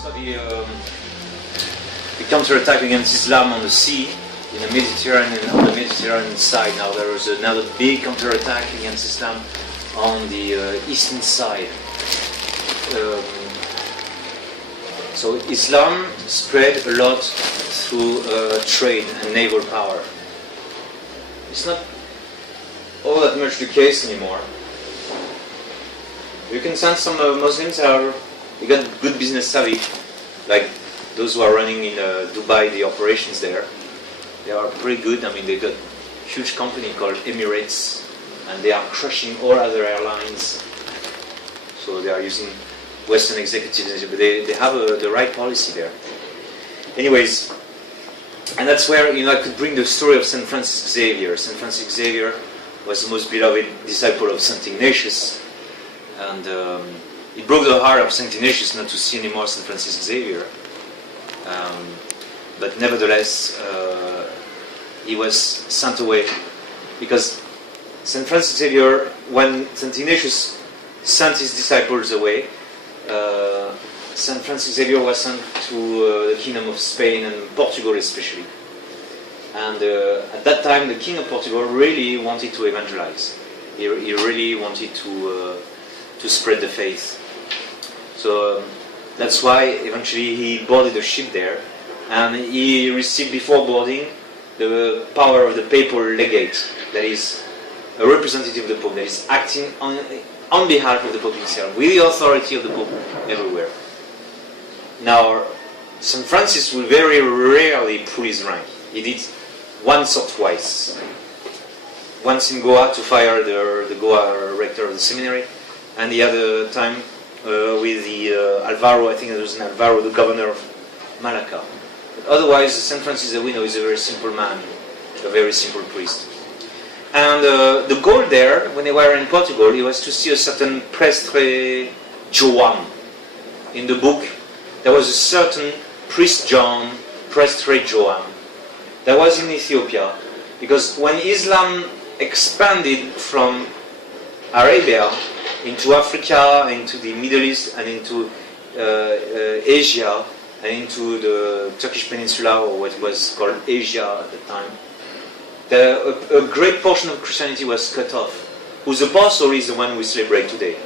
So the counterattack against Islam on the sea, in the Mediterranean, on the Mediterranean side. Now there was another big counterattack against Islam on the eastern side. So Islam spread a lot through trade and naval power. It's not all that much the case anymore. You can sense some Muslims they got good business savvy, like those who are running in Dubai, the operations there. They are pretty good. I mean, they got a huge company called Emirates, and they are crushing all other airlines. So they are using Western executives, but they have the right policy there. Anyways, and that's where I could bring the story of Saint Francis Xavier. Saint Francis Xavier was the most beloved disciple of Saint Ignatius, and it broke the heart of Saint Ignatius not to see anymore Saint Francis Xavier. But nevertheless, he was sent away because Saint Francis Xavier, when Saint Ignatius sent his disciples away, Saint Francis Xavier was sent to the Kingdom of Spain and Portugal especially. And at that time, the King of Portugal really wanted to evangelize. He really wanted to spread the faith. So that's why eventually he boarded a ship there, and he received before boarding the power of the papal legate, that is a representative of the Pope, that is acting on behalf of the Pope himself, with the authority of the Pope everywhere. Now, St. Francis will very rarely pull his rank. He did once or twice. Once in Goa to fire the Goa rector of the seminary, and the other time with the Alvaro, I think it was Alvaro, the governor of Malacca. But otherwise, St. Francis that we know is a very simple man, a very simple priest. And the goal there, when they were in Portugal, it was to see a certain Prestre Joan. In the book, there was a certain priest John, Prestre Joan, that was in Ethiopia. Because when Islam expanded from Arabia into Africa, into the Middle East, and into Asia, and into the Turkish Peninsula, or what was called Asia at the time, a great portion of Christianity was cut off, whose apostle is the one we celebrate today,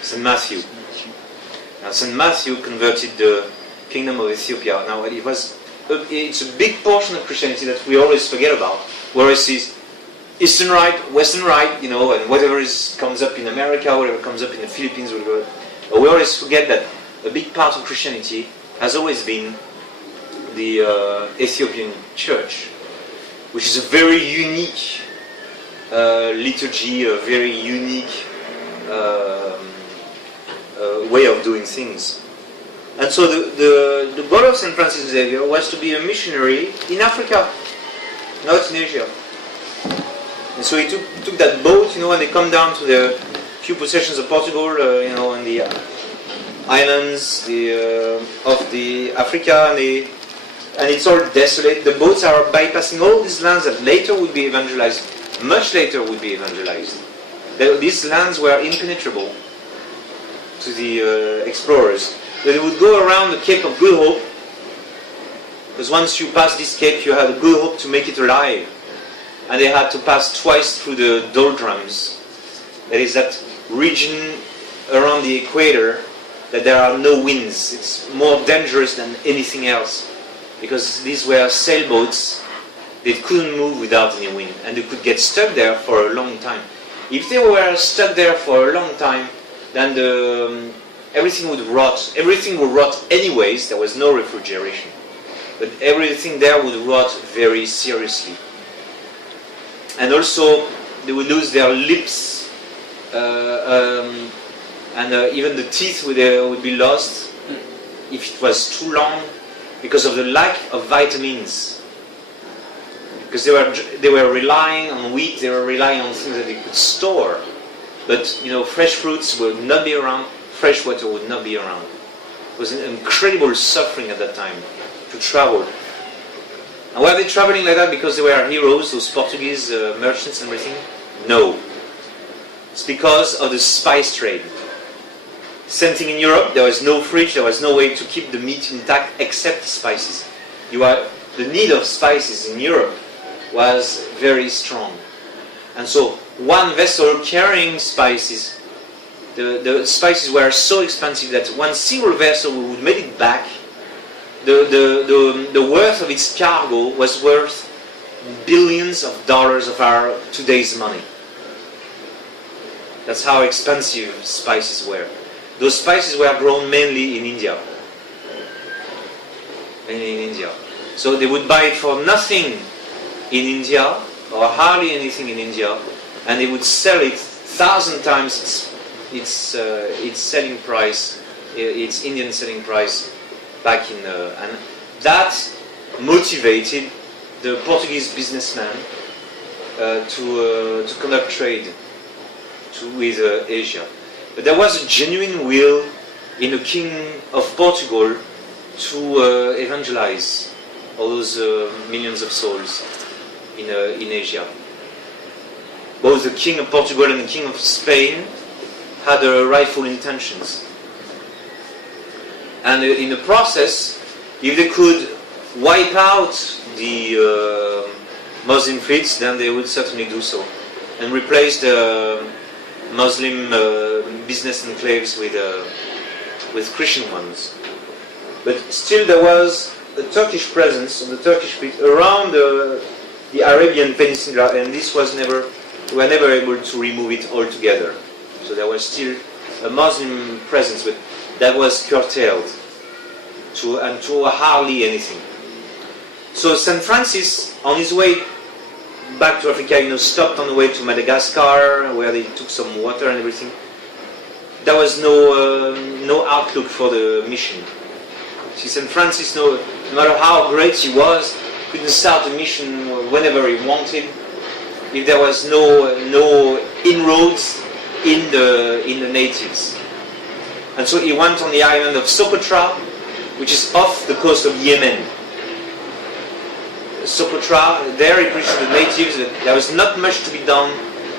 St. Matthew. Now, St. Matthew converted the kingdom of Ethiopia. Now, it's a big portion of Christianity that we always forget about, whereas it's Eastern Rite, Western Rite, and whatever comes up in America, whatever comes up in the Philippines, whatever. But we always forget that a big part of Christianity has always been the Ethiopian church, which is a very unique liturgy, a very unique way of doing things. And so the goal of St. Francis Xavier was to be a missionary in Africa, not in Asia. And so he took that boat, and they come down to the few possessions of Portugal, in the islands of the Africa, and it's all desolate. The boats are bypassing all these lands that later would be evangelized, much later would be evangelized. These lands were impenetrable to the explorers. They would go around the Cape of Good Hope, because once you pass this cape, you have a good hope to make it alive. And they had to pass twice through the doldrums. That is that region around the equator that there are no winds. It's more dangerous than anything else, because these were sailboats. They couldn't move without any wind, and they could get stuck there for a long time. If they were stuck there for a long time, then everything would rot. Everything would rot anyways. There was no refrigeration, but everything there would rot very seriously. And also, they would lose their lips, and even the teeth would be lost if it was too long, because of the lack of vitamins. Because they were relying on wheat, they were relying on things that they could store. But fresh fruits would not be around, fresh water would not be around. It was an incredible suffering at that time to travel. And were they traveling like that because they were heroes, those Portuguese merchants and everything? No. It's because of the spice trade. Same thing in Europe. There was no fridge. There was no way to keep the meat intact except spices. The need of spices in Europe was very strong, and so one vessel carrying spices, the spices were so expensive that one single vessel would make it back. The worth of its cargo was worth billions of dollars of our today's money. That's how expensive spices were. Those spices were grown mainly in India. So they would buy it for nothing in India, or hardly anything in India, and they would sell it 1,000 times its selling price, its Indian selling price, back in. And that motivated the Portuguese businessman to conduct trade with Asia. But there was a genuine will in the King of Portugal to evangelize all those millions of souls in Asia. Both the King of Portugal and the King of Spain had rightful intentions. And in the process, if they could wipe out the Muslim fleets, then they would certainly do so, and replace the Muslim business enclaves with Christian ones. But still there was a Turkish presence of the Turkish fleet around the Arabian Peninsula, and this was we were never able to remove it altogether. So there was still a Muslim presence, but that was curtailed to hardly anything. So St. Francis, on his way back to Africa, stopped on the way to Madagascar, where they took some water and everything. There was no outlook for the mission. See, St. Francis, no matter how great he was, couldn't start a mission whenever he wanted if there was no inroads in the natives. And so he went on the island of Socotra, which is off the coast of Yemen. Socotra, there he preached to the natives that there was not much to be done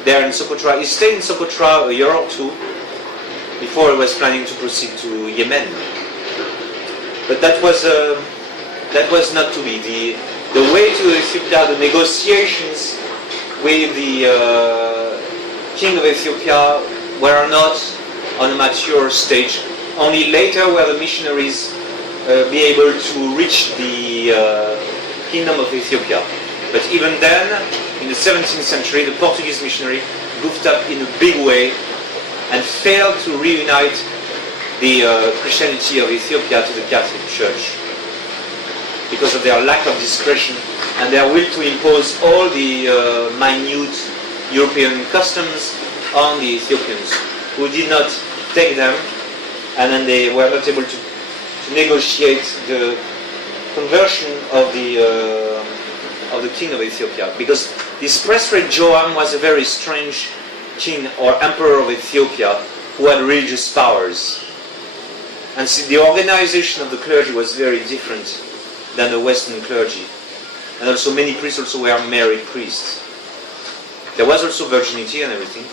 there in Socotra. He stayed in Socotra a year or two before he was planning to proceed to Yemen. But that was not to be. The way to Ethiopia, the negotiations with the king of Ethiopia were not on a mature stage. Only later were the missionaries be able to reach the kingdom of Ethiopia. But even then, in the 17th century, the Portuguese missionary goofed up in a big way and failed to reunite the Christianity of Ethiopia to the Catholic Church because of their lack of discretion and their will to impose all the minute European customs on the Ethiopians, who did not take them, and then they were not able to negotiate the conversion of the king of Ethiopia, because this Presbyter Joam was a very strange king or emperor of Ethiopia who had religious powers. And see, the organization of the clergy was very different than the Western clergy. And also many priests also were married priests. There was also virginity and everything,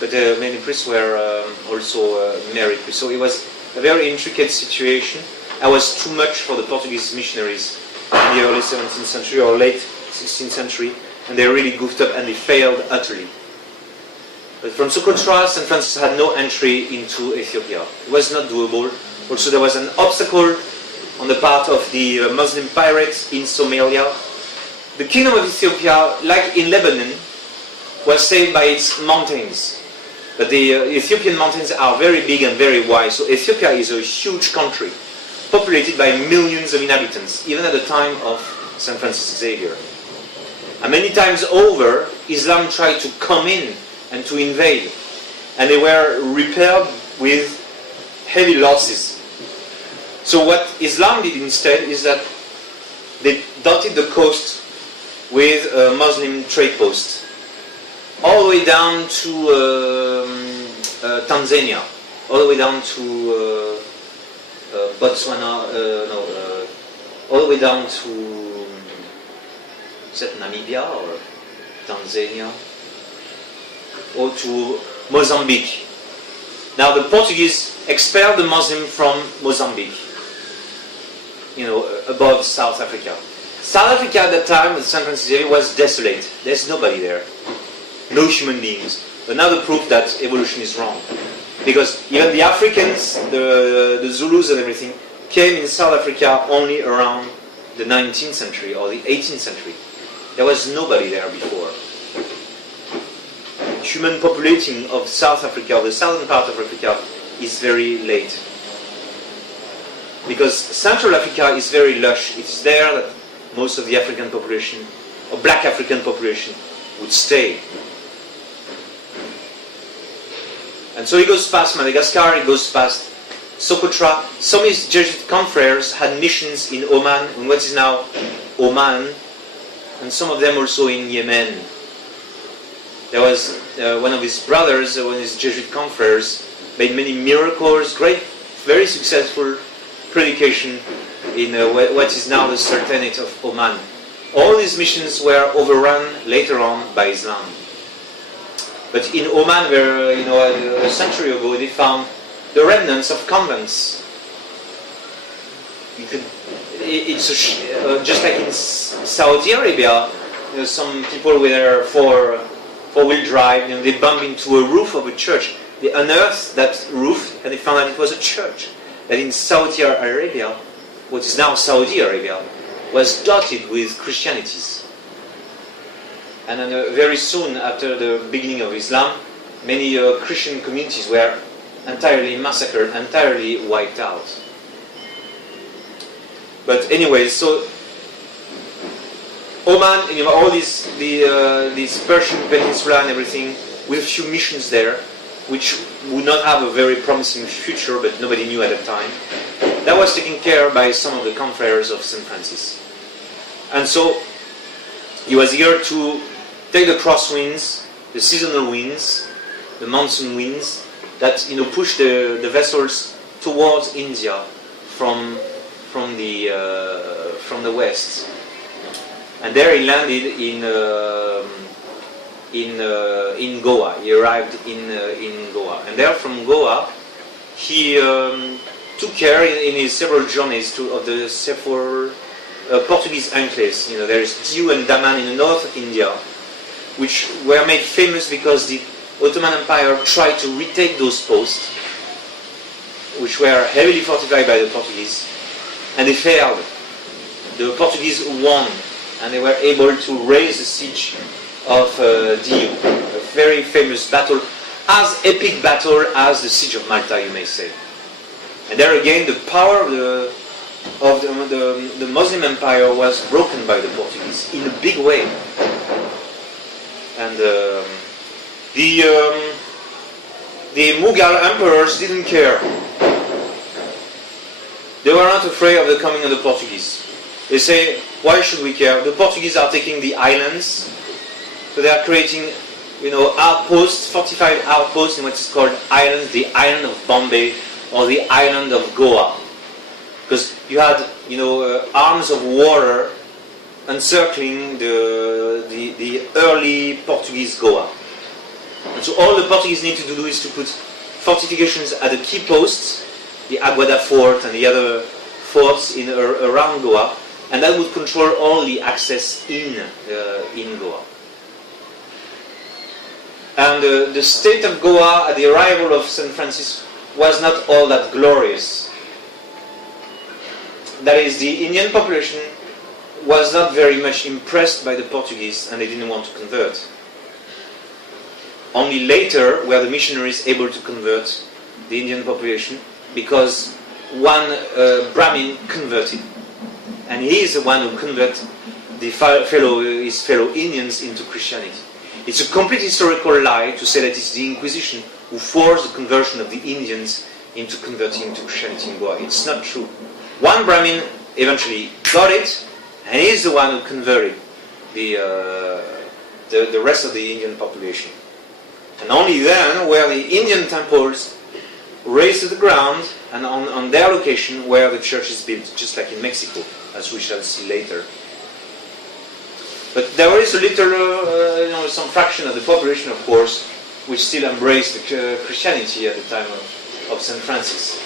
but many priests were also married priests. So it was a very intricate situation. It was too much for the Portuguese missionaries in the early 17th century or late 16th century, and they really goofed up and they failed utterly. But from Socotra, St. Francis had no entry into Ethiopia. It was not doable. Also, there was an obstacle on the part of the Muslim pirates in Somalia. The kingdom of Ethiopia, like in Lebanon, was saved by its mountains. But the Ethiopian mountains are very big and very wide. So Ethiopia is a huge country, populated by millions of inhabitants, even at the time of St. Francis Xavier. And many times over, Islam tried to come in and to invade. And they were repelled with heavy losses. So what Islam did instead is that they dotted the coast with Muslim trade posts, all the way down to Tanzania, all the way down to Botswana, all the way down to, is that Namibia or Tanzania? Or to Mozambique. Now the Portuguese expelled the Muslim from Mozambique, above South Africa. South Africa at that time, the San Francisco area, was desolate. There's nobody there. No human beings. Another proof that evolution is wrong. Because even the Africans, the Zulus and everything, came in South Africa only around the 19th century or the 18th century. There was nobody there before. Human populating of South Africa, or the southern part of Africa, is very late. Because Central Africa is very lush. It's there that most of the African population, or black African population, would stay. And so it goes past Madagascar, it goes past Socotra. Some Jesuit confreres had missions in Oman, in what is now Oman, and some of them also in Yemen. There was one of his brothers, one of his Jesuit confreres, made many miracles, great, very successful predication in what is now the Sultanate of Oman. All these missions were overrun later on by Islam. But in Oman, where a century ago, they found the remnants of convents. It's just like in Saudi Arabia, some people with their four-wheel drive, they bump into a roof of a church. They unearthed that roof and they found that it was a church. That in Saudi Arabia, what is now Saudi Arabia, was dotted with Christianities. And then very soon after the beginning of Islam, many Christian communities were entirely massacred, entirely wiped out. But anyway, so Oman, all these Persian Peninsula and everything, with a few missions there, which would not have a very promising future, but nobody knew at the time. That was taken care of by some of the confreres of St. Francis. And so he was here to take the crosswinds, the seasonal winds, the monsoon winds, that push the vessels towards India from the west. And there he landed in Goa. He arrived in Goa, and there from Goa he took care in his several journeys of the several Portuguese enclaves. There is Diu and Daman in the north of India, which were made famous because the Ottoman Empire tried to retake those posts, which were heavily fortified by the Portuguese, and they failed. The Portuguese won, and they were able to raise the siege of Diu, a very famous battle, as epic battle as the siege of Malta, you may say. And there again, the power of the Muslim Empire was broken by the Portuguese in a big way. And the Mughal emperors didn't care. They were not afraid of the coming of the Portuguese. They say, why should we care? The Portuguese are taking the islands, so they are creating, outposts, fortified outposts in what is called islands, the island of Bombay or the island of Goa. Because you had, arms of water encircling the early Portuguese Goa. And so all the Portuguese need to do is to put fortifications at the key posts, the Aguada fort and the other forts around Goa, and that would control all the access in Goa. And the state of Goa at the arrival of St. Francis was not all that glorious. That is, the Indian population was not very much impressed by the Portuguese, and they didn't want to convert. Only later were the missionaries able to convert the Indian population, because one Brahmin converted, and he is the one who converted his fellow Indians into Christianity. It's a complete historical lie to say that it's the Inquisition who forced the conversion of the Indians into converting into Christianity in Goa. It's not true. One Brahmin eventually got it, and he is the one who converted the rest of the Indian population. And only then were the Indian temples raised to the ground, and on their location where the church is built, just like in Mexico, as we shall see later. But there is a little, some fraction of the population, of course, which still embraced Christianity at the time of St. Francis.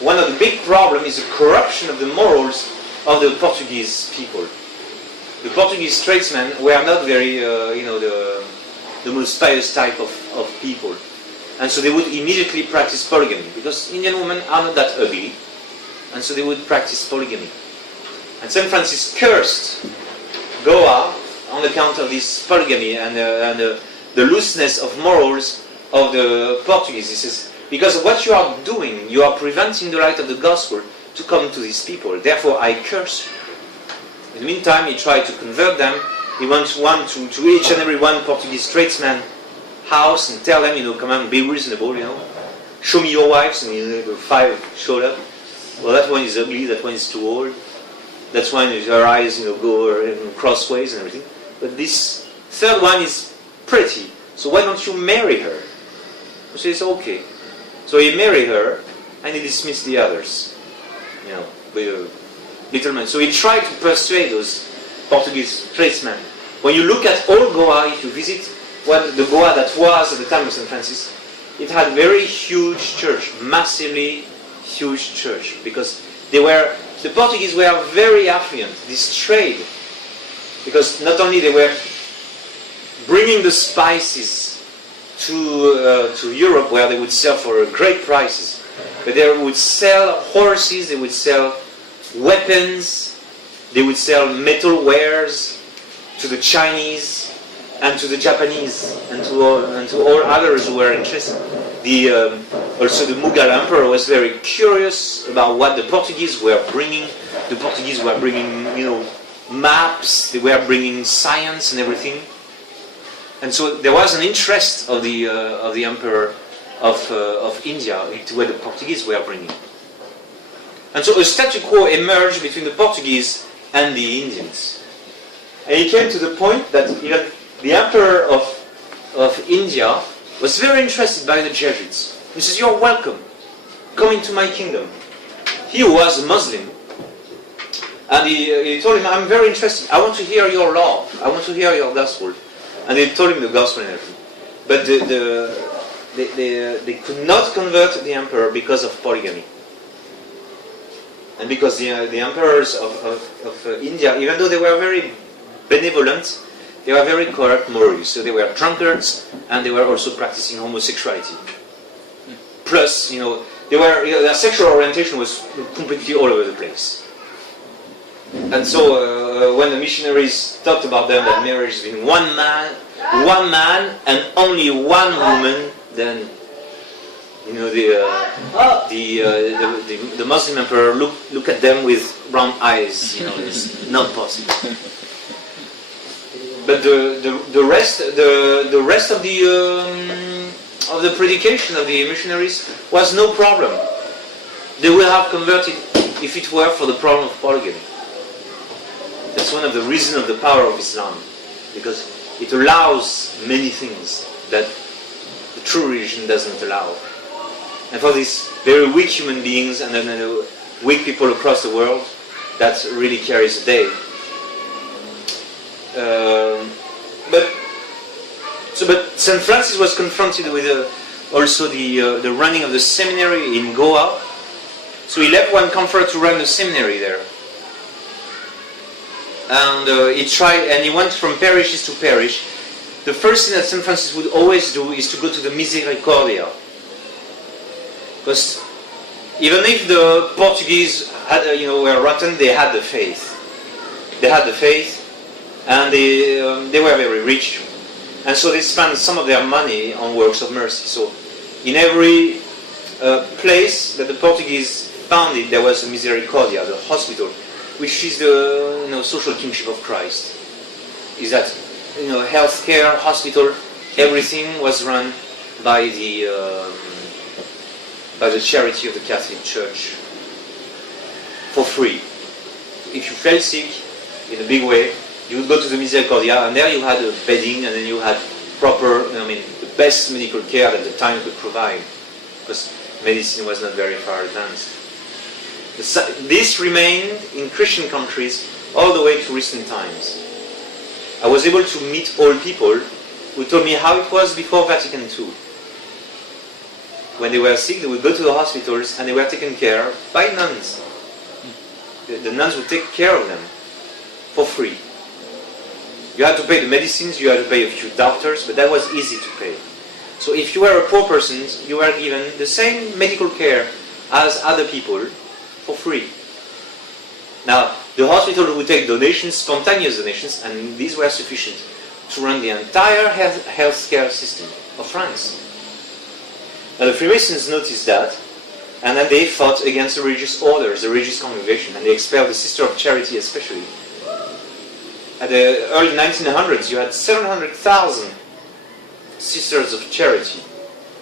One of the big problems is the corruption of the morals of the Portuguese people. The Portuguese tradesmen were not very, the most pious type of people. And so they would immediately practice polygamy, because Indian women are not that ugly, and so they would practice polygamy. And St. Francis cursed Goa on account of this polygamy and the looseness of morals of the Portuguese. He says, because of what you are doing, you are preventing the light of the gospel to come to these people. Therefore, I curse you. In the meantime, he tried to convert them. He went to each and every one Portuguese tradesman house and tell them, come on, be reasonable, show me your wives, and the 5 showed up. Well, that one is ugly, that one is too old, that's one her eyes, go crossways and everything. But this third one is pretty, so why don't you marry her? So he says, okay. So he married her, and he dismissed the others, with a little man. So he tried to persuade those Portuguese tradesmen. When you look at old Goa, if you visit the Goa that was at the time of St. Francis, it had a very huge church, massively huge church, because the Portuguese were very affluent. This trade, because not only they were bringing the spices to Europe, where they would sell for great prices, but they would sell horses, they would sell weapons, they would sell metal wares to the Chinese and to the Japanese and to all others who were interested. Also the Mughal emperor was very curious about what the Portuguese were bringing. The Portuguese were bringing, maps. They were bringing science and everything. And so there was an interest of the emperor of India into what the Portuguese were bringing. And so a statu quo emerged between the Portuguese and the Indians. And it came to the point that even the emperor of India was very interested by the Jesuits. He says, "You're welcome. Come into my kingdom." He was a Muslim. And he told him, "I'm very interested. I want to hear your law. I want to hear your gospel." And they told him the gospel and everything. But they could not convert the emperor because of polygamy. And because the emperors of India, even though they were very benevolent, they were very corrupt morally. So they were drunkards, and they were also practicing homosexuality. Plus, their sexual orientation was completely all over the place. And so when the missionaries talked about them, that marriage between one man and only one woman, then the Muslim emperor look at them with round eyes. It's not possible. But the rest of the predication of the missionaries was no problem. They would have converted if it were for the problem of polygamy. That's one of the reasons of the power of Islam, because it allows many things that the true religion doesn't allow. And for these very weak human beings and then weak people across the world, that really carries the day. But St. Francis was confronted with also the running of the seminary in Goa. So he left one comfort to run the seminary there. And he went from parishes to parish. The first thing that St. Francis would always do is to go to the Misericordia. Because even if the Portuguese were rotten, they had the faith. They had the faith, and they were very rich. And so they spent some of their money on works of mercy. So in every place that the Portuguese founded, there was a Misericordia, the hospital, which is the social kingship of Christ. Is that healthcare, hospital, everything was run by the charity of the Catholic Church for free. If you fell sick in a big way, you would go to the Misericordia, and there you had a bedding, and then you had proper, the best medical care that the time could provide, because medicine was not very far advanced. This remained in Christian countries all the way to recent times. I was able to meet old people who told me how it was before Vatican II. when they were sick, they would go to the hospitals and they were taken care of by nuns. The nuns would take care of them for free. You had to pay the medicines, you had to pay a few doctors, but that was easy to pay. So if you were a poor person, you were given the same medical care as other people for free. Now, the hospital would take donations, spontaneous donations, and these were sufficient to run the entire healthcare system of France. Now, the Freemasons noticed that, and then they fought against the religious orders, the religious congregation, and they expelled the Sister of Charity especially. At the early 1900s, you had 700,000 Sisters of Charity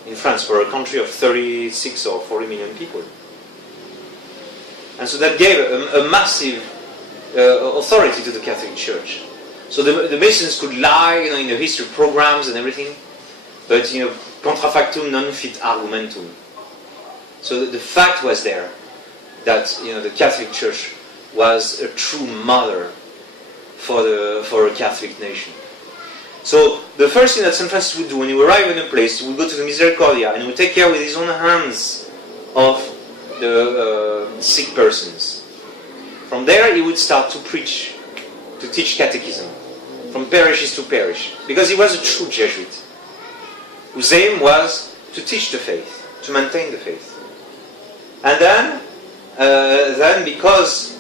in France for a country of 36 or 40 million people. And so that gave a massive authority to the Catholic Church. So the Masons could lie, in the history programs and everything, but contra factum non fit argumentum. So the fact was there that the Catholic Church was a true mother for a Catholic nation. So the first thing that St. Francis would do when he would arrive in a place, he would go to the Misericordia and he would take care with his own hands of the sick persons. From there he would start to preach, to teach catechism, from parishes to parish, because he was a true Jesuit, whose aim was to teach the faith, to maintain the faith. And then because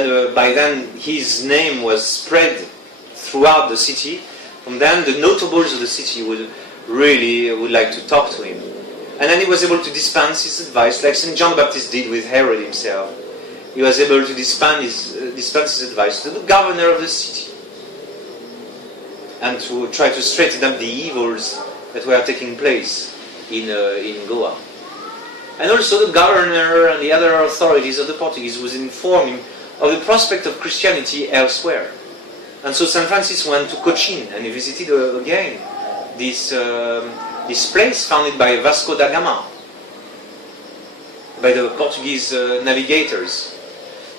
by then his name was spread throughout the city, from then the notables of the city would like to talk to him. And then he was able to dispense his advice, like St. John the Baptist did with Herod himself. He was able to dispense his advice to the governor of the city and to try to straighten up the evils that were taking place in Goa. And also the governor and the other authorities of the Portuguese was informing of the prospect of Christianity elsewhere. And so St. Francis went to Cochin and he visited again this place founded by Vasco da Gama, by the Portuguese navigators,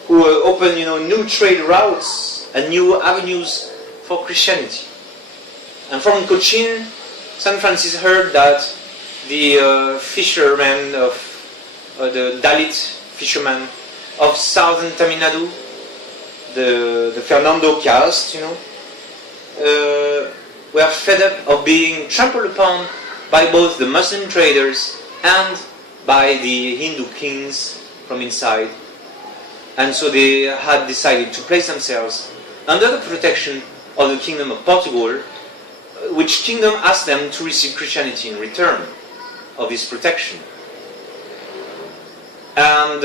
who opened new trade routes and new avenues for Christianity. And from Cochin, St. Francis heard that the fishermen of the Dalit fishermen of southern Tamil Nadu, the Fernando caste, were fed up of being trampled upon by both the Muslim traders and by the Hindu kings from inside. And so they had decided to place themselves under the protection of the Kingdom of Portugal, which kingdom asked them to receive Christianity in return of this protection. And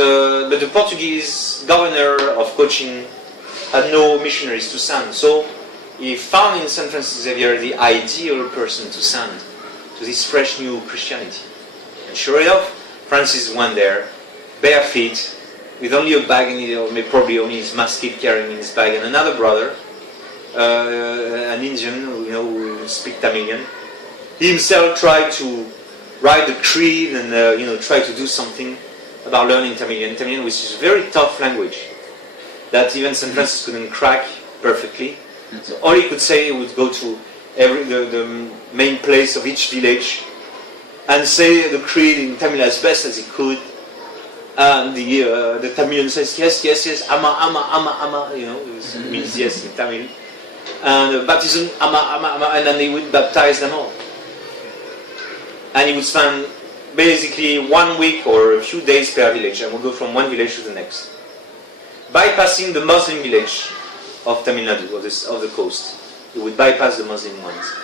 but the Portuguese governor of Cochin had no missionaries to send, so he found in St. Francis Xavier the ideal person to send to this fresh new Christianity. And sure enough, Francis went there, bare feet, with only a bag, or probably only his musket carrying in his bag, and another brother, an Indian, who speaks Tamilian. He himself tried to write the creed and try to do something about learning Tamilian, which is a very tough language that even St. Francis couldn't crack perfectly. So all he could say, he would go to the main place of each village and say the creed in Tamil as best as he could. And the Tamilian says, yes, ama, it means yes in Tamil. And baptism, ama, and then he would baptize them all. And he would spend basically 1 week or a few days per village, and would go from one village to the next, bypassing the Muslim village of Tamil Nadu, of the coast. He would bypass the Muslim ones.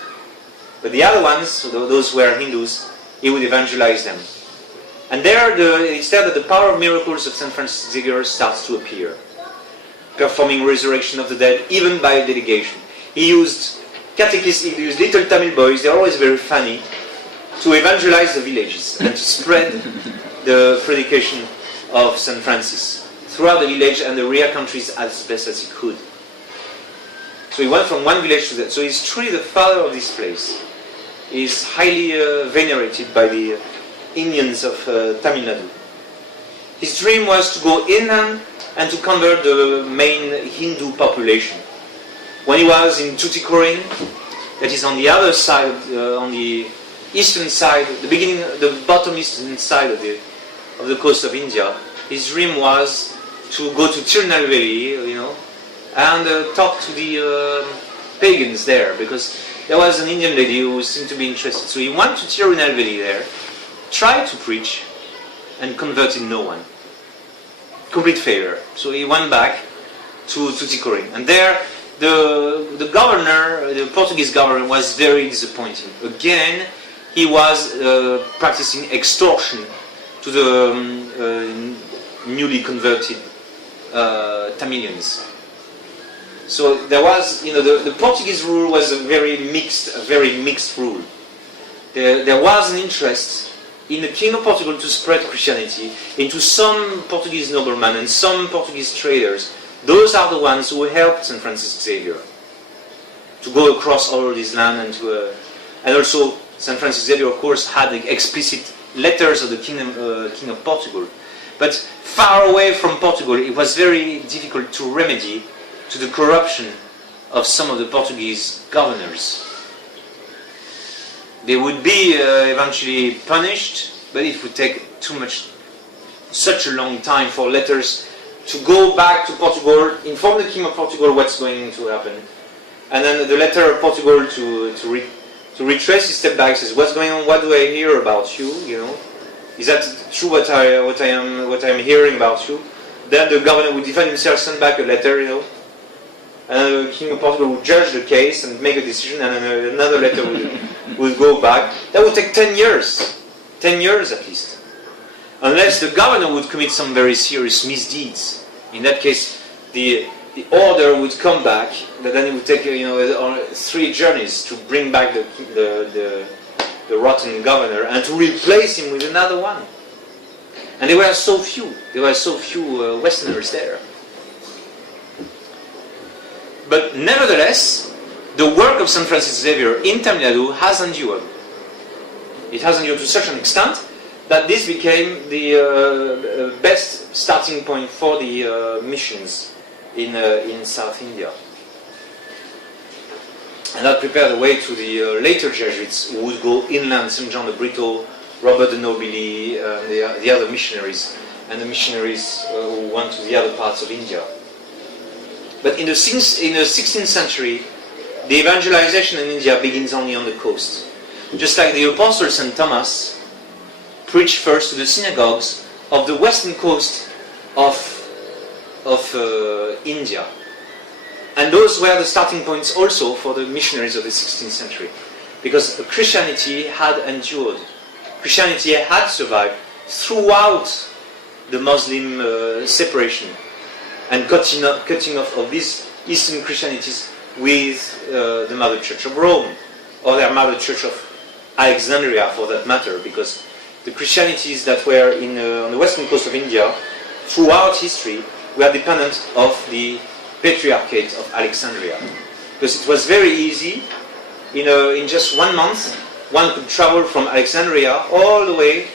But the other ones, those who were Hindus, he would evangelize them. And there, it's there that the power of miracles of St. Francis Xavier starts to appear, performing resurrection of the dead, even by delegation. He used catechists, he used little Tamil boys, they're always very funny, to evangelize the villages and to spread the predication of St. Francis throughout the village and the rear countries as best as he could. So he went from one village to that. So he's truly the father of this place. He's highly venerated by the Indians of Tamil Nadu. His dream was to go inland and to convert the main Hindu population. When he was in Tuticorin, that is on the other side, on the eastern side, the bottom eastern side of the coast of India. His dream was to go to Tirunelveli, and talk to the pagans there, because there was an Indian lady who seemed to be interested. So he went to Tirunelveli there, tried to preach, and converted no one. Complete failure. So he went back to Tuticorin, and there the governor, the Portuguese governor, was very disappointed. Again, he was practicing extortion to the newly converted Tamilians. So there was, the Portuguese rule was a very mixed rule. There was an interest in the King of Portugal to spread Christianity into some Portuguese noblemen and some Portuguese traders. Those are the ones who helped St. Francis Xavier to go across all of this land and also St. Francis Xavier, of course, had the explicit letters of the King of Portugal. But far away from Portugal, it was very difficult to remedy to the corruption of some of the Portuguese governors. They would be eventually punished, but it would take such a long time for letters to go back to Portugal, inform the King of Portugal what's going to happen, and then the letter of Portugal to retrace his step back, says, "What's going on? What do I hear about you? Is that true? What I'm hearing about you?" Then the governor would defend himself, send back a letter, and the King of Portugal would judge the case and make a decision, and then another letter would go back. That would take 10 years. 10 years at least. Unless the governor would commit some very serious misdeeds. In that case, the order would come back, but then it would take 3 journeys to bring back the rotten governor and to replace him with another one. And there were so few Westerners there. But nevertheless, the work of St. Francis Xavier in Tamil Nadu has endured. It has endured to such an extent that this became the best starting point for the missions in South India. And that prepared the way to the later Jesuits who would go inland, St. John de Brito, Robert de Nobili, the other missionaries, and the missionaries who went to the other parts of India. But in the 16th century, the evangelization in India begins only on the coast. Just like the Apostle St. Thomas preached first to the synagogues of the western coast of India. And those were the starting points also for the missionaries of the 16th century. Because Christianity had endured. Christianity had survived throughout the Muslim separation and cutting off of these Eastern Christianities with the Mother Church of Rome, or their Mother Church of Alexandria for that matter, because the Christianities that were on the western coast of India throughout history were dependent of the Patriarchate of Alexandria. Because it was very easy, in just 1 month, one could travel from Alexandria all the way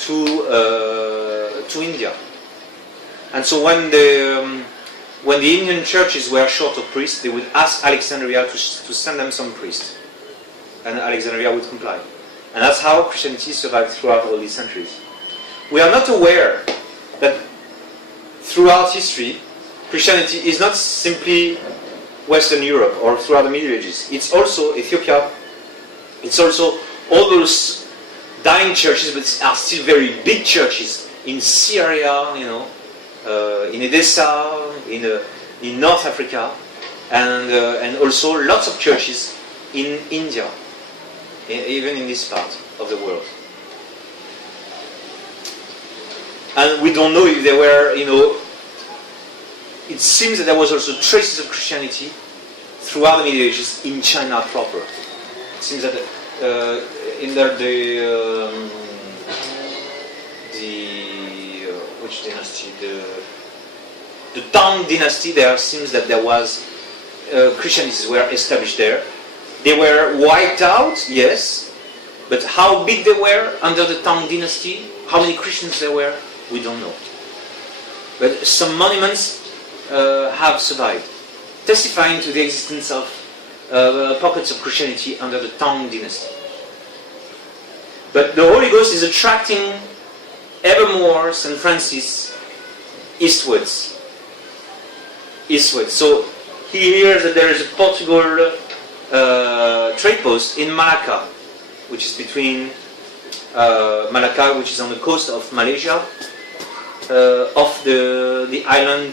to India. And so when the Indian churches were short of priests, they would ask Alexandria to send them some priests. And Alexandria would comply. And that's how Christianity survived throughout all these centuries. We are not aware that throughout history, Christianity is not simply Western Europe or throughout the Middle Ages. It's also Ethiopia. It's also all those dying churches, but are still very big churches in Syria, in Edessa, in North Africa, and also lots of churches in India, even in this part of the world. And we don't know if there were, it seems that there was also traces of Christianity throughout the Middle Ages in China proper. It seems that in there which dynasty? The Tang dynasty. There seems that there was Christianities were established there. They were wiped out, yes, but how big they were under the Tang dynasty, how many Christians there were, we don't know. But some monuments have survived, testifying to the existence of pockets of Christianity under the Tang dynasty. But the Holy Ghost is attracting evermore St. Francis eastwards. So he hears that there is a Portugal trade post in Malacca, which is between Malacca, which is on the coast of Malaysia, off the island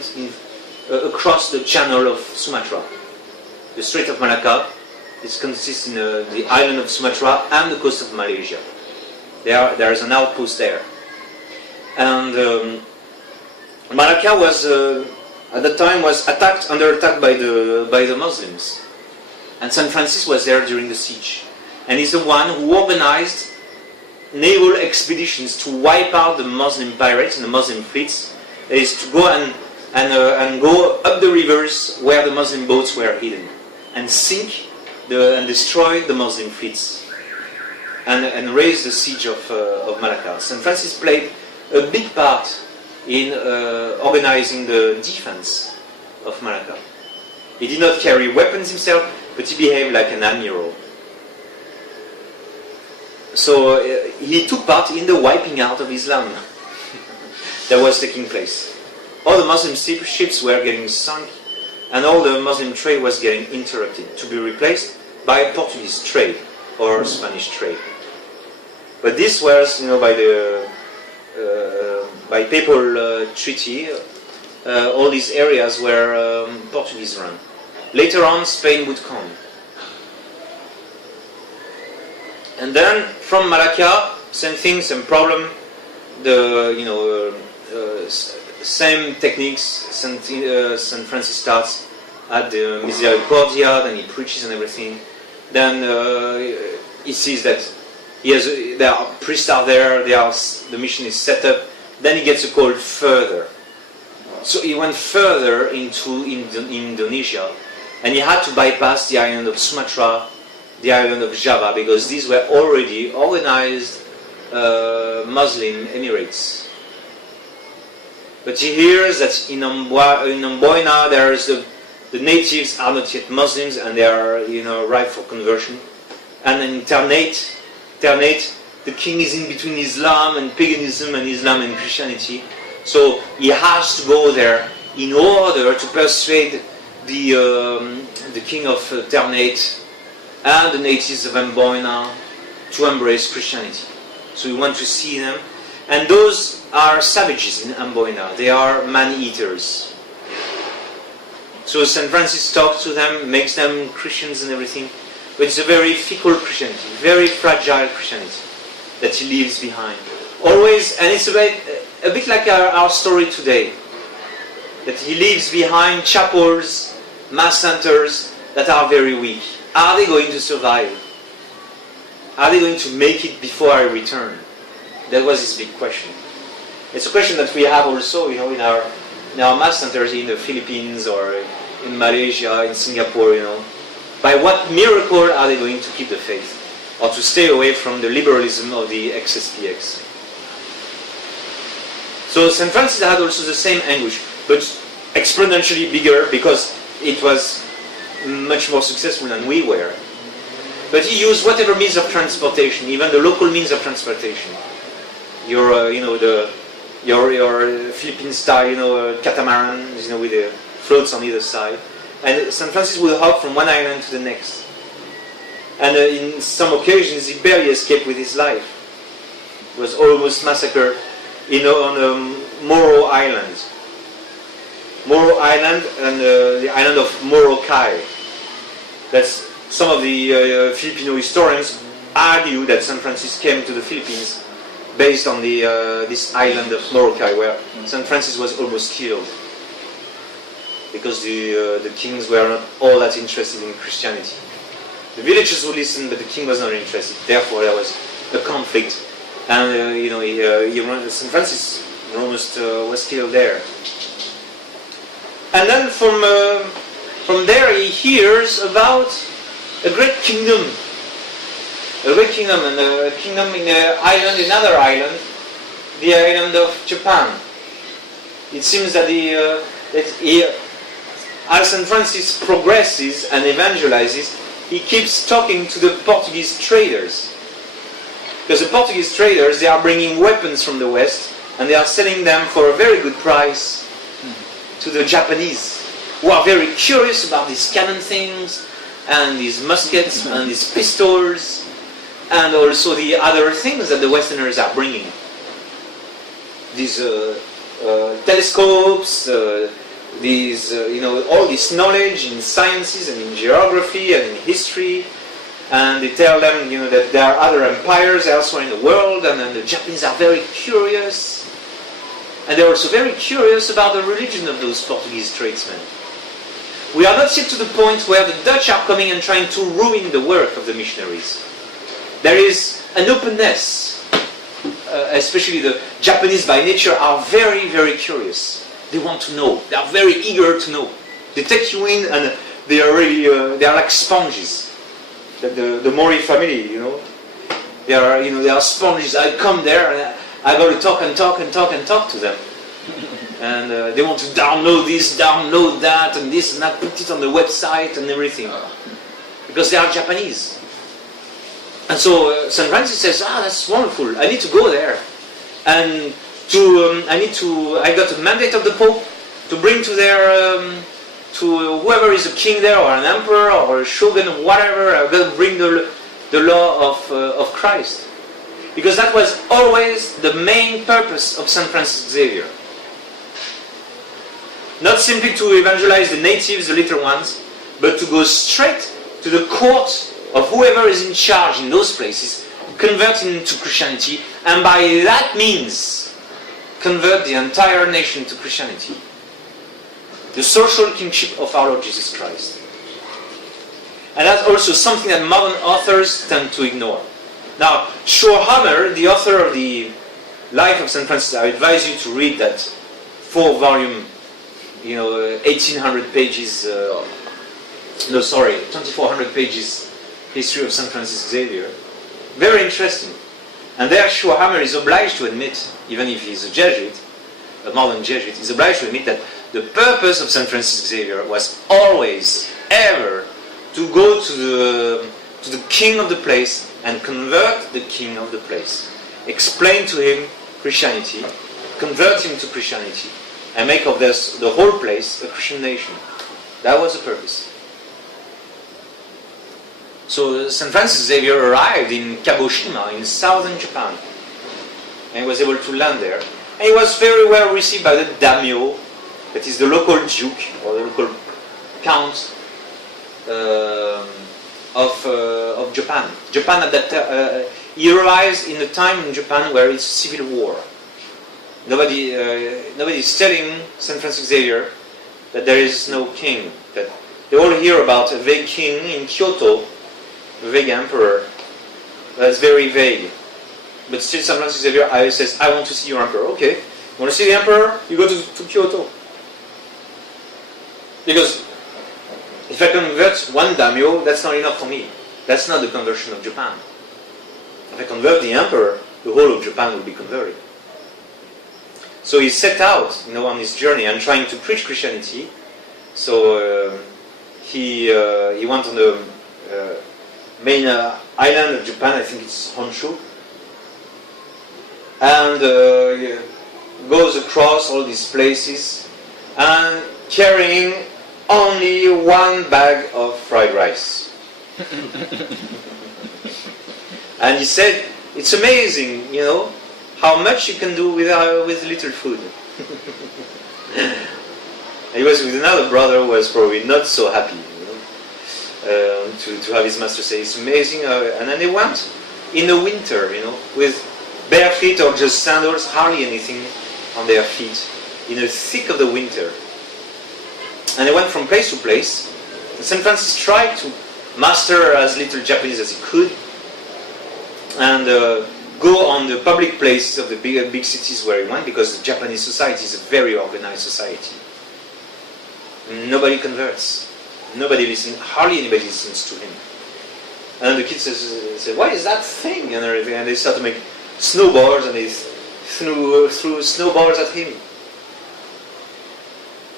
across the channel of Sumatra. The Strait of Malacca, this consists in the island of Sumatra and the coast of Malaysia. There is an outpost there. And Malacca was, at that time, was under attack by the Muslims. And St. Francis was there during the siege. And he's the one who organized naval expeditions to wipe out the Muslim pirates and the Muslim fleets. That is to go and go up the rivers where the Muslim boats were hidden and sink and destroy the Muslim fleets and raise the siege of Malacca. St. Francis played a big part in organizing the defense of Malacca. He did not carry weapons himself, but he behaved like an admiral. So he took part in the wiping out of Islam that was taking place. All the Muslim ships were getting sunk, and all the Muslim trade was getting interrupted, to be replaced by Portuguese trade or Spanish trade. But this was, by papal treaty, all these areas were Portuguese run. Later on, Spain would come. And then from Malacca, same thing, same problem. Same techniques. Saint Francis starts at the Misericordia, then he preaches and everything. Then he sees that there are priests are there. The mission is set up. Then he gets a call further. So he went further into Indonesia, and he had to bypass the island of Sumatra, the island of Java, because these were already organized Muslim emirates. But he hears that in Amboina the natives are not yet Muslims and they are ripe for conversion. And in Ternate, the king is in between Islam and paganism and Islam and Christianity. So he has to go there in order to persuade the king of Ternate and the natives of Amboina to embrace Christianity. So we want to see them. And those are savages in Amboina. They are man-eaters. So St. Francis talks to them, makes them Christians and everything. But it's a very fickle Christianity, very fragile Christianity that he leaves behind. Always, and it's a bit like our story today. That he leaves behind chapels, mass centers that are very weak. Are they going to survive? Are they going to make it before I return? That was his big question. It's a question that we have also, in our mass centers in the Philippines or in Malaysia, in Singapore, By what miracle are they going to keep the faith? Or to stay away from the liberalism of the XSPX? So St. Francis had also the same anguish, but exponentially bigger because it was much more successful than we were. But he used whatever means of transportation, even the local means of transportation. Your Philippine style, catamaran, with the floats on either side. And St. Francis would hop from one island to the next. And in some occasions, he barely escaped with his life. He was almost massacred, on Moro Island. Moro Island and the island of Morokai. That's some of the Filipino historians argue that St. Francis came to the Philippines based on this island of Morokai, where St. Francis was almost killed because the kings were not all that interested in Christianity. The villagers would listen, but the king was not interested. Therefore, there was a conflict, and St. Francis almost was killed there. And then from there, he hears about a great kingdom. A great kingdom, and a kingdom in another island, the island of Japan. It seems that as St. Francis progresses and evangelizes, he keeps talking to the Portuguese traders. Because the Portuguese traders, they are bringing weapons from the West, and they are selling them for a very good price to the Japanese, who are very curious about these cannon things, and these muskets, and these pistols, and also the other things that the Westerners are bringing. These telescopes, these, all this knowledge in sciences and in geography and in history, and they tell them, that there are other empires elsewhere in the world, and then the Japanese are very curious, and they're also very curious about the religion of those Portuguese tradesmen. We are not yet to the point where the Dutch are coming and trying to ruin the work of the missionaries. There is an openness, especially the Japanese by nature are very, very curious. They want to know. They are very eager to know. They take you in and they are really, they are like sponges. The Mori family, they are sponges. I come there and I go to talk and talk and talk and talk to them. And they want to download this, download that, and this and that, put it on the website and everything. Because they are Japanese. And so St. Francis says, that's wonderful, I need to go there. And I got a mandate of the Pope to bring to their, to whoever is a king there, or an emperor, or a shogun, or whatever, I've got to bring the law of Christ. Because that was always the main purpose of St. Francis Xavier. Not simply to evangelize the natives, the little ones, but to go straight to the court of whoever is in charge in those places, converting into Christianity, and by that means, convert the entire nation to Christianity. The social kingship of our Lord Jesus Christ. And that's also something that modern authors tend to ignore. Now, Schorhammer, the author of the Life of St. Francis, I advise you to read that 4-volume, 1,800 pages, 2,400 pages history of St. Francis Xavier. Very interesting. And there Schorhammer is obliged to admit, even if he's a Jesuit, a modern Jesuit, he's obliged to admit that the purpose of St. Francis Xavier was always, ever, to go to the king of the place and convert the king of the place. Explain to him Christianity, convert him to Christianity, and make of this, the whole place, a Christian nation. That was the purpose. So St. Francis Xavier arrived in Kagoshima in southern Japan, and was able to land there. And he was very well received by the daimyo, that is the local duke or the local count of Japan. Japan at that he arrives in a time in Japan where it's civil war. Nobody is telling St. Francis Xavier that there is no king. That they all hear about a vague king in Kyoto, a vague emperor. That's very vague. But still St. Francis Xavier says, I want to see your emperor. Okay, you want to see the emperor? You go to Kyoto. Because if I convert one daimyo, that's not enough for me. That's not the conversion of Japan. If I convert the emperor, the whole of Japan will be converted. So he set out, on his journey and trying to preach Christianity. So he went on the main island of Japan, I think it's Honshu, and goes across all these places and carrying only one bag of fried rice. And he said, it's amazing, how much you can do with little food. He was with another brother who was probably not so happy, to have his master say, it's amazing. And then they went in the winter, with bare feet or just sandals, hardly anything on their feet, in the thick of the winter. And they went from place to place. And St. Francis tried to master as little Japanese as he could, and go on the public places of the big cities where he went, because the Japanese society is a very organized society. Nobody converts. Nobody listens. Hardly anybody listens to him. And the kids say, what is that thing? And everything. And they start to make snowballs, and they threw snowballs at him.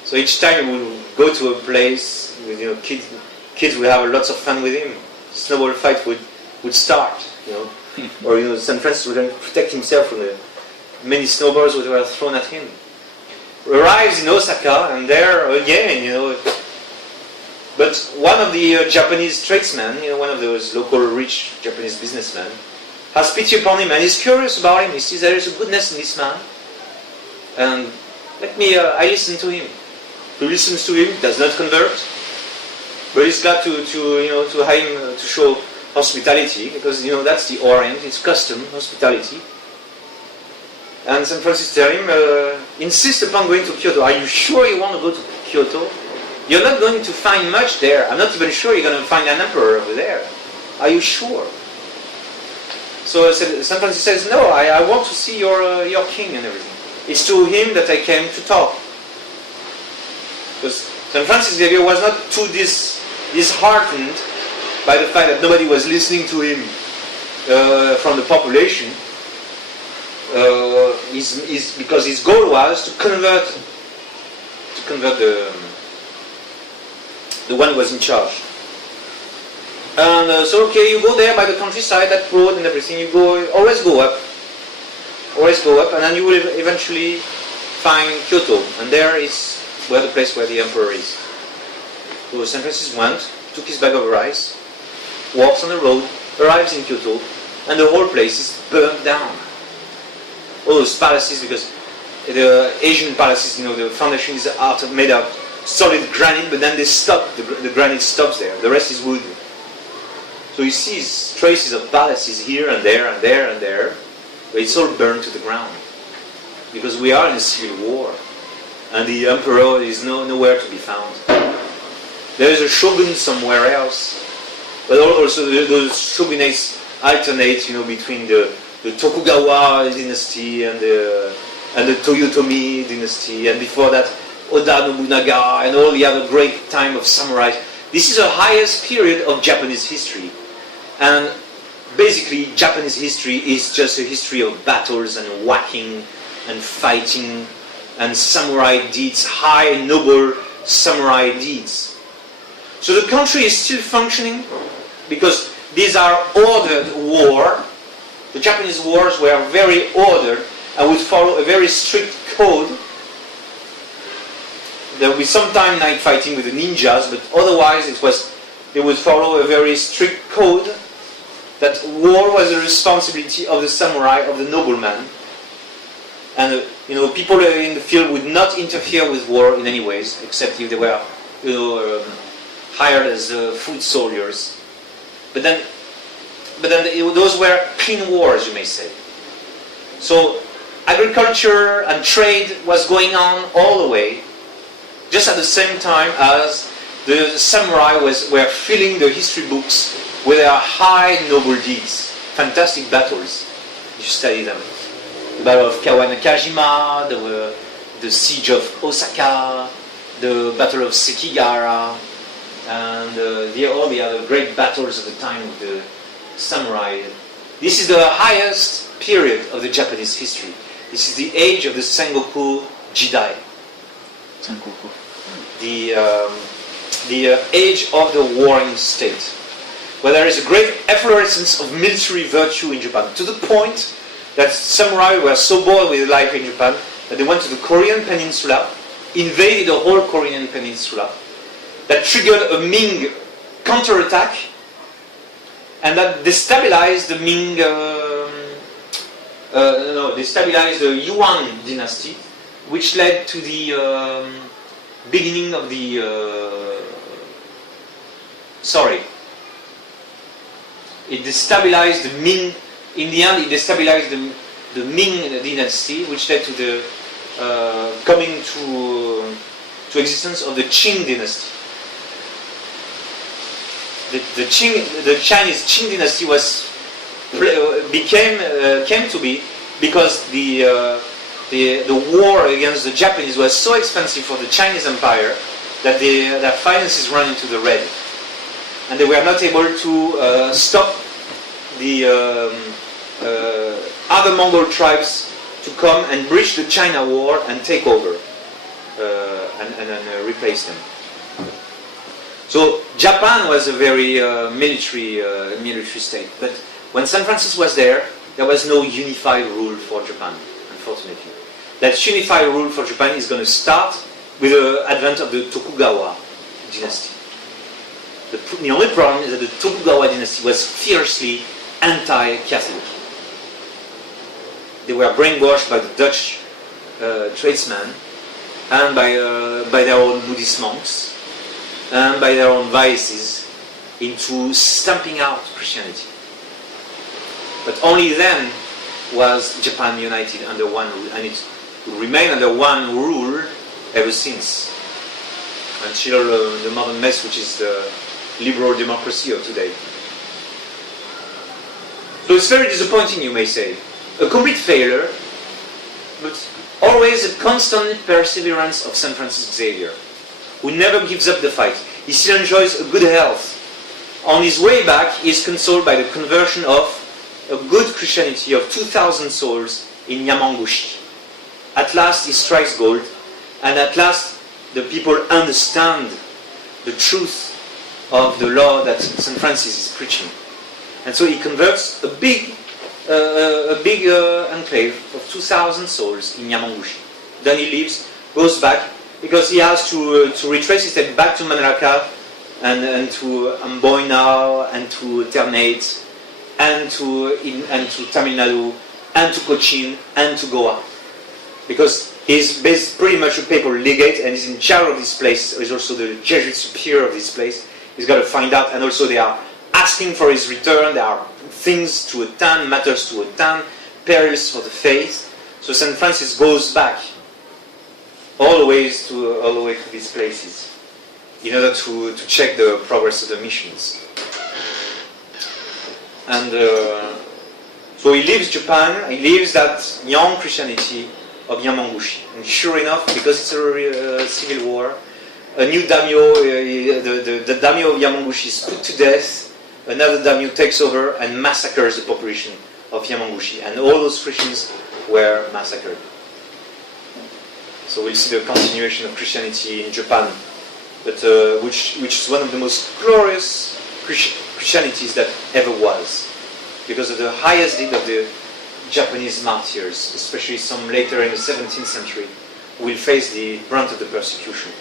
So each time we would go to a place with kids would have lots of fun with him. Snowball fight would start. Or San Francis was going to protect himself from the many snowballs that were thrown at him. Arrives in Osaka, and there again, But one of the Japanese tradesmen, one of those local rich Japanese businessmen, has pity upon him and is curious about him. He sees there is a goodness in this man, and I listen to him. He listens to him, does not convert, but he's glad to have him to show hospitality, because that's the Orient, it's custom, hospitality. And St. Francis tells him, insist upon going to Kyoto. Are you sure you want to go to Kyoto? You're not going to find much there. I'm not even sure you're going to find an emperor over there. Are you sure? So St. Francis says, no, I want to see your king and everything. It's to him that I came to talk. Because St. Francis Xavier was not too disheartened by the fact that nobody was listening to him from the population. Because his goal was to convert the one who was in charge. And so you go there by the countryside, that road and everything. You always go up, and then you will eventually find Kyoto, and there is the place where the emperor is. So St. Francis went, took his bag of rice, walks on the road, arrives in Kyoto, and the whole place is burned down. All those palaces, because the Asian palaces, the foundation is made of solid granite, but then they stop, the granite stops there, the rest is wood. So you see traces of palaces here and there and there and there, but it's all burned to the ground. Because we are in a civil war, and the emperor is nowhere to be found. There is a shogun somewhere else, but also those shogunates alternate, between the Tokugawa dynasty and the Toyotomi dynasty, and before that Oda Nobunaga and all the other great time of samurais. This is the highest period of Japanese history, and basically Japanese history is just a history of battles and whacking and fighting and samurai deeds, high noble samurai deeds. So the country is still functioning because these are ordered war. The Japanese wars were very ordered and would follow a very strict code. There would be sometime night fighting with the ninjas, but otherwise they would follow a very strict code that war was the responsibility of the samurai, of the nobleman. And people in the field would not interfere with war in any ways, except if they were hired as foot soldiers. But then those were clean wars, you may say. So agriculture and trade was going on all the way, just at the same time as the samurai were filling the history books with their high noble deeds, fantastic battles. You study them. The Battle of Kawanakajima, the Siege of Osaka, the Battle of Sekigahara, and all the other great battles of the time of the samurai. This is the highest period of the Japanese history. This is the age of the Sengoku Jidai. Sengoku. The age of the warring state, where there is a great efflorescence of military virtue in Japan, to the point that samurai were so bored with life in Japan that they went to the Korean peninsula, invaded the whole Korean peninsula, that triggered a Ming counterattack, and that destabilized the Ming, destabilized the Yuan dynasty, which led to the beginning of the, it destabilized the Ming. In the end, it destabilized the Ming dynasty, which led to the coming to existence of the Qing dynasty. The Chinese Qing dynasty came to be because the war against the Japanese was so expensive for the Chinese Empire that their finances ran into the red, and they were not able to stop the other Mongol tribes to come and breach the China War and take over and replace them. So Japan was a very military state, but when St. Francis was there was no unified rule for Japan, unfortunately. That unified rule for Japan is going to start with the advent of the Tokugawa dynasty. The only problem is that the Tokugawa dynasty was fiercely anti-Catholic. They were brainwashed by the Dutch tradesmen and by their own Buddhist monks and by their own vices into stamping out Christianity. But only then was Japan united under one rule, and it will remain under one rule ever since, until the modern mess, which is the liberal democracy of today. So it's very disappointing, you may say. A complete failure, but always a constant perseverance of St. Francis Xavier, who never gives up the fight. He still enjoys a good health. On his way back, he is consoled by the conversion of a good Christianity of 2,000 souls in Yamaguchi. At last he strikes gold, and at last the people understand the truth of the law that St. Francis is preaching. And so he converts a big enclave of 2,000 souls in Yamaguchi. Then he leaves, goes back, because he has to retrace his step back to Manraka and to Amboina and to Ternate and to Tamil Nadu and to Cochin and to Goa. Because he's pretty much a papal legate and is in charge of this place. He's also the Jesuit superior of this place. He's got to find out, and also they are asking for his return. There are things to attend, matters to attend, perils for the faith. So St. Francis goes back all the way to these places in order to check the progress of the missions. And so he leaves Japan, he leaves that young Christianity of Yamaguchi. And sure enough, because it's a civil war, a new daimyo, the daimyo of Yamaguchi is put to death, another daimyo takes over and massacres the population of Yamaguchi. And all those Christians were massacred. So we'll see the continuation of Christianity in Japan, but which is one of the most glorious Christianities that ever was, because of the highest deed of the Japanese martyrs, especially some later in the 17th century, will face the brunt of the persecution.